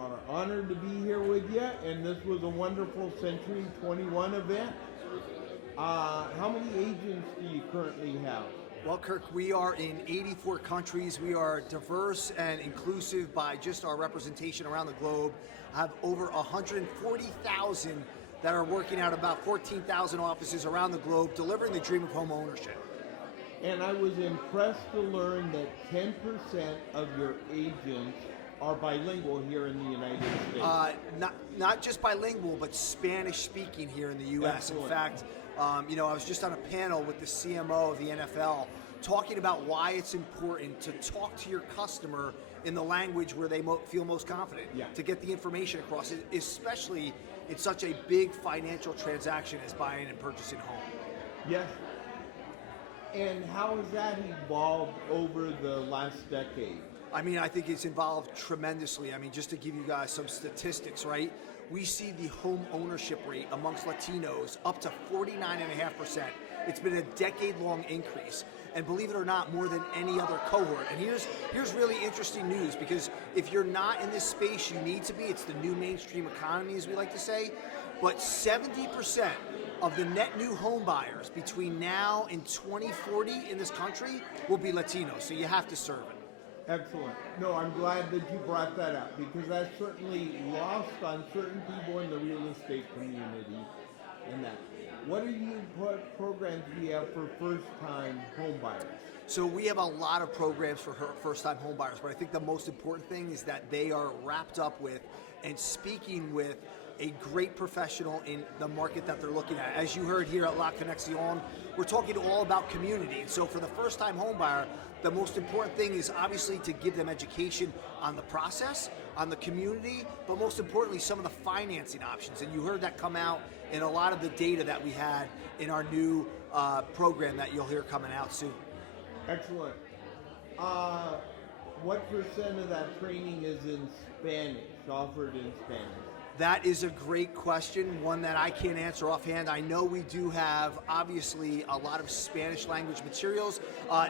are honored to be here with you, and this was a wonderful Century 21 event. How many agents do you currently have? Well, Kirk, we are in 84 countries. We are diverse and inclusive by just our representation around the globe. I have over 140,000 that are working out about 14,000 offices around the globe, delivering the dream of home ownership. And I was impressed to learn that 10% of your agents are bilingual here in the United States. Not just bilingual, but Spanish speaking here in the U.S. Excellent. In fact, I was just on a panel with the CMO of the NFL talking about why it's important to talk to your customer in the language where they feel most confident, to get the information across, especially in such a big financial transaction as buying and purchasing a home. Yes. And how has that evolved over the last decade? I mean, I think it's evolved tremendously. I mean, just to give you guys some statistics, right? We see the home ownership rate amongst Latinos up to 49.5%. It's been a decade-long increase. And believe it or not, more than any other cohort. And here's really interesting news, because if you're not in this space, you need to be. It's the new mainstream economy, as we like to say. But 70% of the net new home buyers between now and 2040 in this country will be Latino. So you have to serve it. Excellent. No, I'm glad that you brought that up, because that's certainly lost on certain people in the real estate community in that. What programs do you have for first-time home buyers? So we have a lot of programs for first-time home buyers, but I think the most important thing is that they are wrapped up with and speaking with a great professional in the market that they're looking at. As you heard here at La Conexion, we're talking all about community. And so for the first-time home buyer, the most important thing is obviously to give them education on the process, on the community, but most importantly, some of the financing options. And you heard that come out in a lot of the data that we had in our new program that you'll hear coming out soon. Excellent. What percent of that training is in Spanish, offered in Spanish? That is a great question, one that I can't answer offhand. I know we do have, obviously, a lot of Spanish language materials,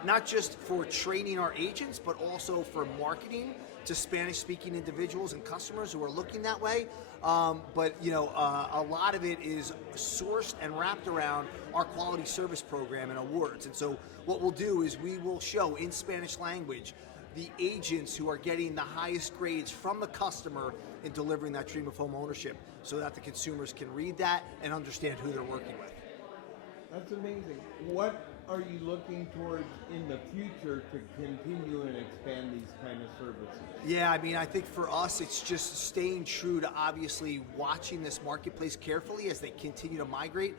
not just for training our agents, but also for marketing to Spanish-speaking individuals and customers who are looking that way. But a lot of it is sourced and wrapped around our quality service program and awards. And so what we'll do is we will show in Spanish language the agents who are getting the highest grades from the customer in delivering that dream of home ownership, so that the consumers can read that and understand who they're working with. That's amazing. What are you looking towards in the future to continue and expand these kind of services? Yeah, I mean, I think for us, it's just staying true to obviously watching this marketplace carefully as they continue to migrate.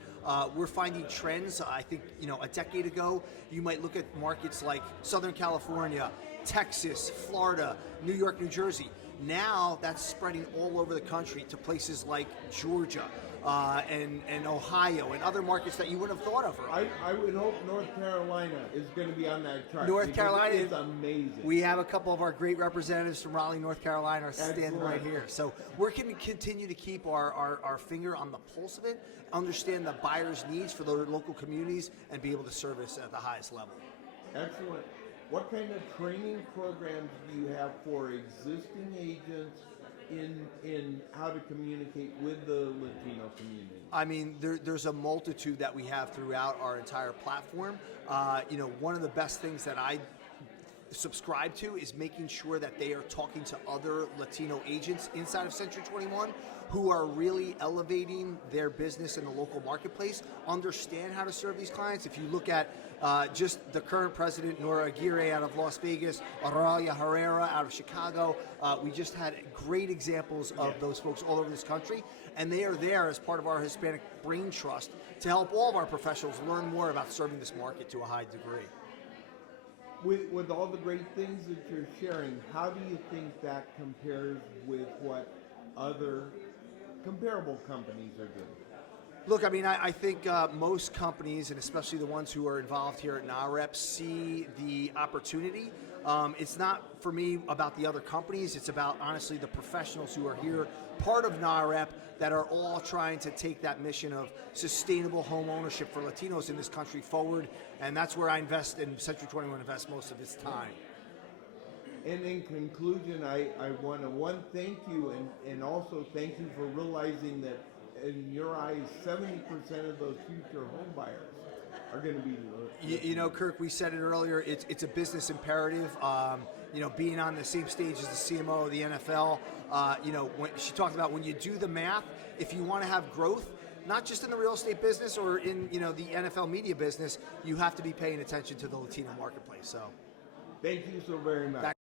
We're finding trends. I think, a decade ago, you might look at markets like Southern California, Texas, Florida, New York, New Jersey. Now that's spreading all over the country to places like Georgia and Ohio and other markets that you wouldn't have thought of. I would hope North Carolina is going to be on that chart. North Carolina is amazing. We have a couple of our great representatives from Raleigh, North Carolina standing right here. So we're going to continue to keep our finger on the pulse of it, understand the buyers' needs for their local communities, and be able to service at the highest level. Excellent. What kind of training programs do you have for existing agents in how to communicate with the Latino community? I mean, there's a multitude that we have throughout our entire platform. One of the best things that I subscribe to is making sure that they are talking to other Latino agents inside of Century 21 who are really elevating their business in the local marketplace, understand how to serve these clients. If you look at just the current president, Nora Aguirre out of Las Vegas, Aurora Herrera out of Chicago, we just had great examples of those folks all over this country, and they are there as part of our Hispanic Brain Trust to help all of our professionals learn more about serving this market to a high degree. With all the great things that you're sharing, how do you think that compares with what other comparable companies are doing? Look, I mean, I think most companies, and especially the ones who are involved here at NAREP, see the opportunity. It's not, for me, about the other companies. It's about, honestly, the professionals who are here, part of NAREP, that are all trying to take that mission of sustainable home ownership for Latinos in this country forward. And that's where I invest, and Century 21 invests most of its time. And in conclusion, I want to thank you and also thank you for realizing that in your eyes, 70% of those future home buyers are going to be. You know, Kirk, we said it earlier. It's a business imperative. You know, being on the same stage as the CMO of the NFL. You know, when she talked about when you do the math, if you want to have growth, not just in the real estate business or in the NFL media business, you have to be paying attention to the Latino marketplace. So, thank you so very much.